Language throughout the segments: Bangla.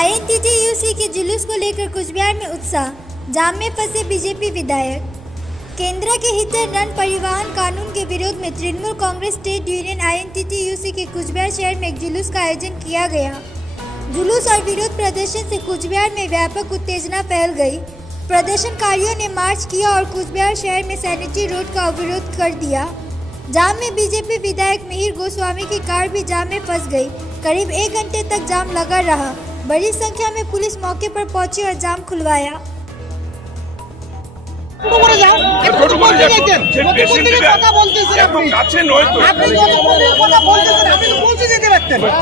आईएनटीटी-यूसी के जुलूस को लेकर कुचबिहार में उत्साह, जाम में फंसे बीजेपी विधायक। केंद्र के हितर नन परिवहन कानून के विरोध में तृणमूल कांग्रेस स्टेट यूनियन आईएनटीटी-यूसी के कुचबिहार शहर में एक जुलूस का आयोजन किया गया। जुलूस और विरोध प्रदर्शन से कुचबिहार में व्यापक उत्तेजना फैल गई। प्रदर्शनकारियों ने मार्च किया और कुचबिहार शहर में सैनिटरी रोड का अवरोध कर दिया। जाम में बीजेपी विधायक मिहिर गोस्वामी की कार भी जाम में फंस गई। करीब 1 घंटे तक जाम लगा रहा। बड़ी संख्या में पुलिस मौके पर पहुंची और जाम खुलवाया।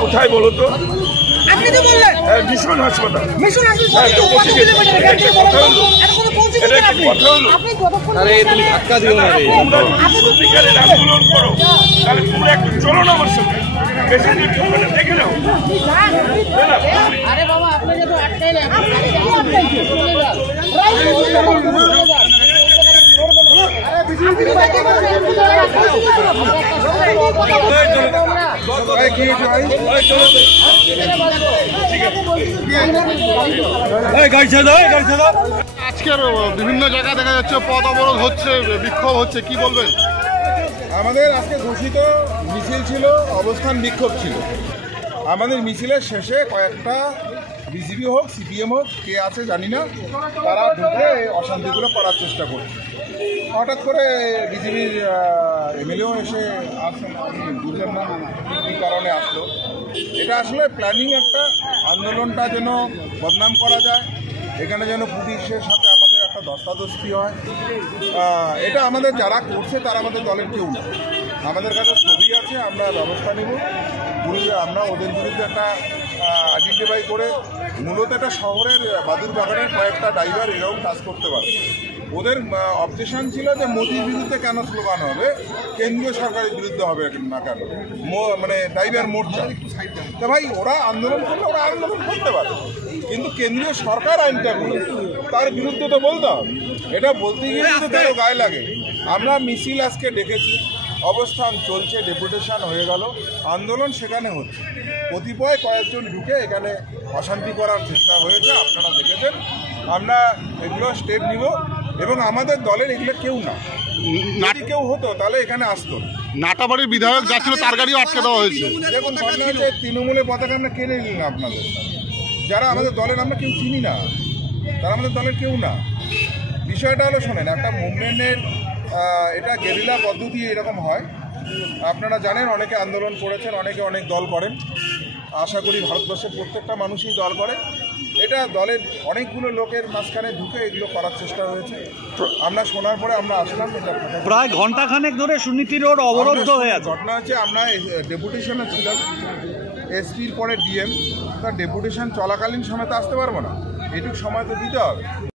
কোথায় বলো তো? আপনি তো বললেন মিশন হাসপাতাল। মিশন হাসপাতাল আরে তুমি ধাক্কা দিও না রে। সত্যিকারের আন্দোলন করো, তাহলে তোমরা একটু চলো না আমার সঙ্গে। পেশেন্টের ওখানে দেখে নাও। আরে বাবা আপনাকে তো আটকাইলে আজকের বিভিন্ন জায়গায় দেখা যাচ্ছে পথ অবরোধ হচ্ছে, বিক্ষোভ হচ্ছে, কি বলবেন? আমাদের আজকে ঘোষিত মিছিল ছিল, অবস্থান বিক্ষোভ ছিল। আমাদের মিছিলের শেষে কয়েকটা বিজেপি হোক সিপিএম হোক কে আছে জানি না, তারা ঢুকে অশান্তিগুলো করার চেষ্টা করছে। হঠাৎ করে বিজেপির এমএলএও এসে আসেন, আমি বুঝলাম না কী কারণে আসলো। এটা আসলে প্ল্যানিং, একটা আন্দোলনটা যেন বদনাম করা যায়, এখানে যেন পুলিশের সাথে আমাদের একটা ধস্তাধস্তি হয়। এটা আমাদের যারা করছে তারা আমাদের দলের কেউ না। আমাদের কাছে ছবি আছে, আমরা ব্যবস্থা নেব। আমরা ওদের বিরুদ্ধে একটা আইডেন্টিফাই করে, মূলত একটা শহরের বাদুর বাগানের কয়েকটা ড্রাইভার এরকম কাজ করতে পারে। ওদের অবজেকশন ছিল যে মোদির বিরুদ্ধে কেন স্লোগান হবে, কেন্দ্রীয় সরকারের বিরুদ্ধে হবে না কেন, মানে ড্রাইভার মোর্চা। তো ভাই ওরা আন্দোলন করলে ওরা আন্দোলন করতে পারে, কিন্তু কেন্দ্রীয় সরকার আইনটা করে তার বিরুদ্ধে তো বলতে হবে। এটা বলতে গিয়ে কিন্তু তারও গায়ে লাগে। আমরা মিছিল আজকে ডেকেছি, অবস্থান চলছে, ডেপুটেশন হয়ে গেল, আন্দোলন সেখানে হচ্ছে। কতিপয় কয়েকজন ঢুকে এখানে অশান্তি করার চেষ্টা হয়েছে, আপনারা দেখেছেন। আমরা এগুলো স্টেপ নিব এবং আমাদের দলের এগুলো কেউ না, যদি কেউ হতো তাহলে এখানে আসতো। নাটাবাড়ির বিধায়ক যাচ্ছিল তার গাড়িও আটকে দেওয়া হয়েছে। দেখুন ঘটনা হচ্ছে, তৃণমূলের পতাকা আমরা কেনে নিলাম আপনাদের, যারা আমাদের দলের আমরা কেউ চিনি না, তারা আমাদের দলের কেউ না। বিষয়টা হলো শোনেন, একটা মুভমেন্টের এটা গেরিলা পদ্ধতি এরকম হয়। আপনারা জানেন, অনেকে আন্দোলন করেছেন, অনেকে অনেক দল করেন। আশা করি ভারতবর্ষের প্রত্যেকটা মানুষই দল করে। এটা দলের অনেকগুলো লোকের মাঝখানে ঢুকে এগুলো করার চেষ্টা হয়েছে। আমরা শোনার পরে আমরা আসলাম। এটা প্রায় ঘন্টাখানেক ধরে সুনীতি রোড অবরুদ্ধ হয়ে আছে। ঘটনা হচ্ছে, আমরা ডেপুটেশনে ছিলাম, এসপির পরে ডিএম, তার ডেপুটেশন চলাকালীন সময় তো আসতে পারবো না, এটুকু সময় তো দিতে হবে।